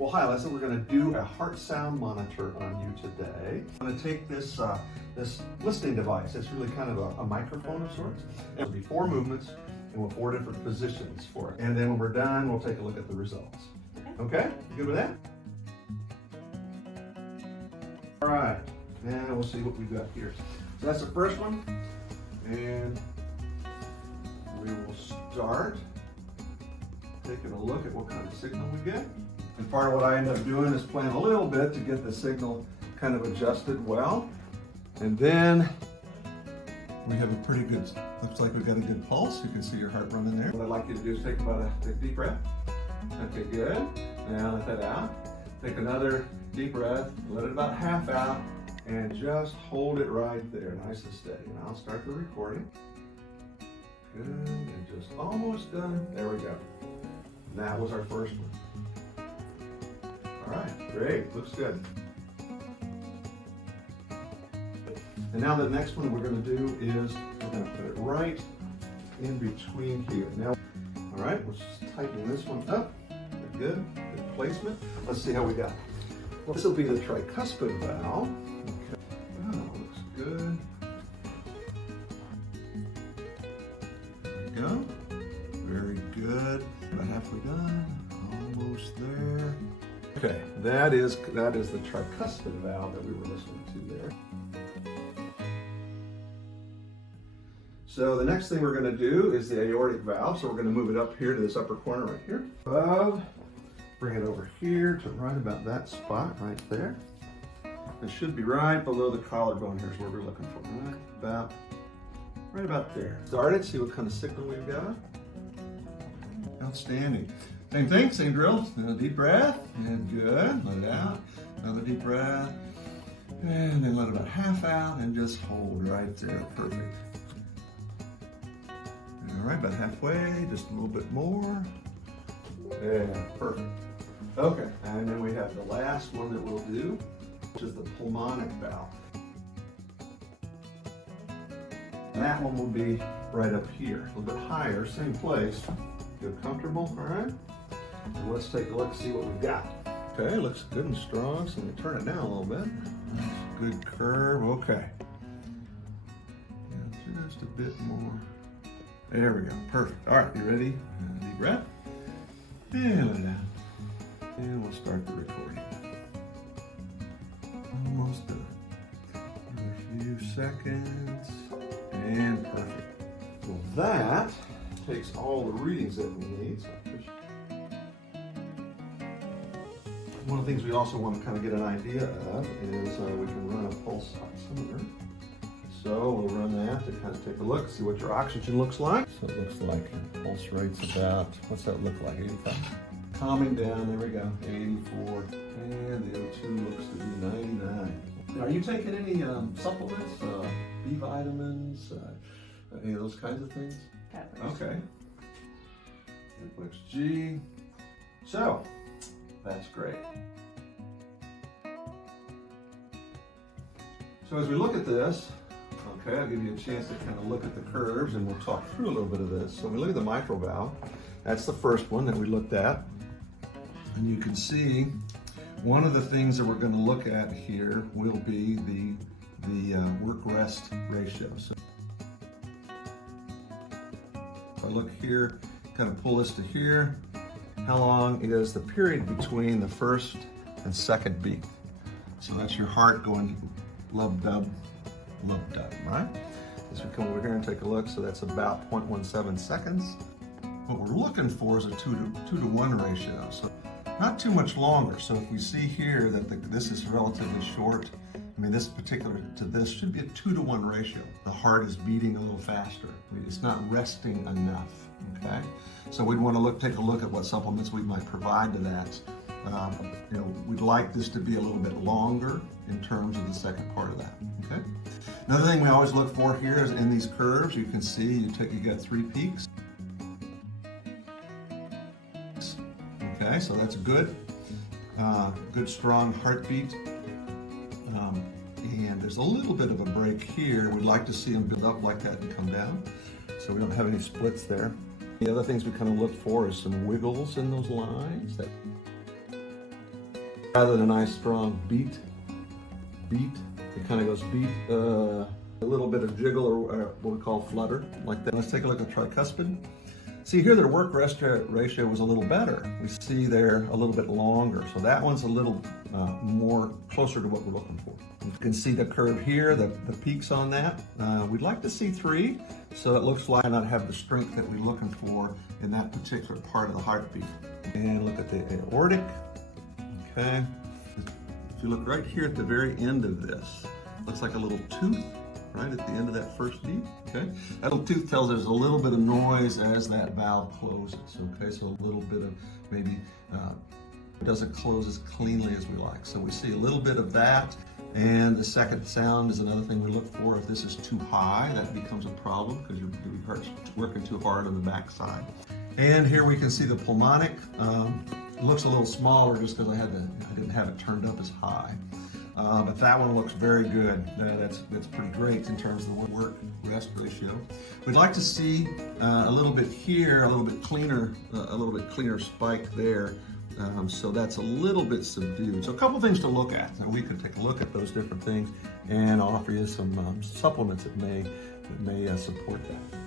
Well, hi, Leslie. We're going to do a heart sound monitor on you today. I'm going to take this this listening device. It's really kind of a microphone of sorts. It'll be 4 movements and with 4 different positions for it. And then when we're done, we'll take a look at the results. Okay? You good with that? All right. And we'll see what we've got here. So that's the first one. And we will start taking a look at what kind of signal we get. And part of what I end up doing is playing a little bit to get the signal kind of adjusted well. And then we have a pretty good, looks like we've got a good pulse. You can see your heart running there. What I'd like you to do is take a deep breath. Okay, good. Now let that out. Take another deep breath, let it about half out, and just hold it right there, nice and steady. And I'll start the recording. Good, and just almost done. There we go. That was our first one. All right, great, looks good. And now the next one we're going to do is we're going to put it right in between here. Now, all right, we'll just tighten this one up. Good placement. Let's see how we got. Well, this will be the tricuspid valve. Okay. Oh, looks good. There we go. Very good. About halfway done. Almost there. Okay, that is the tricuspid valve that we were listening to there. So the next thing we're going to do is the aortic valve. So we're going to move it up here to this upper corner right here. Above, bring it over here to right about that spot right there. It should be right below the collarbone. Here's where we're looking for. Right about there. Started, see what kind of signal we've got. Outstanding. Same thing, same drill. Another deep breath, and good. Let it out. Another deep breath, and then let it about half out, and just hold right there. Perfect. All right, about halfway, just a little bit more. Yeah, perfect. Okay, and then we have the last one that we'll do, which is the pulmonic valve. And that one will be right up here, a little bit higher, same place. Feel comfortable, all right? And let's take a look and see what we've got. Okay, looks good and strong, so we turn it down a little bit. Good curve, okay. Yeah, just a bit more. There we go, perfect. All right, you ready? Deep breath. And let it out. And we'll start the recording. Almost done. Another few seconds. And perfect. Well, that takes all the readings that we need. One of the things we also want to kind of get an idea of is we can run a pulse oximeter. So we'll run that to kind of take a look, see what your oxygen looks like. So it looks like your pulse rate's about, what's that look like, 85? Calming down, there we go, 84. And the O2 looks to be 99. Now, are you taking any supplements, B vitamins, any of those kinds of things? Okay. G. So, that's great. So as we look at this, okay, I'll give you a chance to kind of look at the curves and we'll talk through a little bit of this. So we look at the mitral valve. That's the first one that we looked at. And you can see one of the things that we're going to look at here will be the work-rest ratio. So if I look here, kind of pull this to here, how long is the period between the first and second beat? So that's your heart going lub-dub, lub-dub, right? As we come over here and take a look, so that's about 0.17 seconds. What we're looking for is a 2 to 1 ratio, so not too much longer. So if we see here that this is relatively short, I mean, this particular to this should be a 2 to 1 ratio. The heart is beating a little faster. I mean, it's not resting enough, okay? So we'd want to take a look at what supplements we might provide to that. You know, we'd like this to be a little bit longer in terms of the second part of that, okay? Another thing we always look for here is in these curves, you can see you got 3 peaks. Okay, so that's good. Good strong heartbeat. And there's a little bit of a break here. We'd like to see them build up like that and come down, so we don't have any splits there. The other things we kind of look for is some wiggles in those lines. Rather than a nice strong beat, it kind of goes beat, a little bit of jiggle or what we call flutter, like that. Let's take a look at tricuspid. See here, their work-rest ratio was a little better. We see they're a little bit longer, so that one's a little more closer to what we're looking for. You can see the curve here, the peaks on that. We'd like to see 3, so it looks like not have the strength that we're looking for in that particular part of the heartbeat. And look at the aortic. Okay. If you look right here at the very end of this, looks like a little tooth right at the end of that first beat. Okay. That little tooth tells there's a little bit of noise as that valve closes. Okay. So a little bit of maybe it doesn't close as cleanly as we like. So we see a little bit of that. And the second sound is another thing we look for. If this is too high, that becomes a problem because you're working too hard on the back side. And here we can see the pulmonic. It looks a little smaller just because I didn't have it turned up as high. But that one looks very good. That's pretty great in terms of the work-rest ratio. We'd like to see a little bit here, a little bit cleaner spike there. So that's a little bit subdued. So a couple things to look at. And we could take a look at those different things and offer you some supplements that may support that.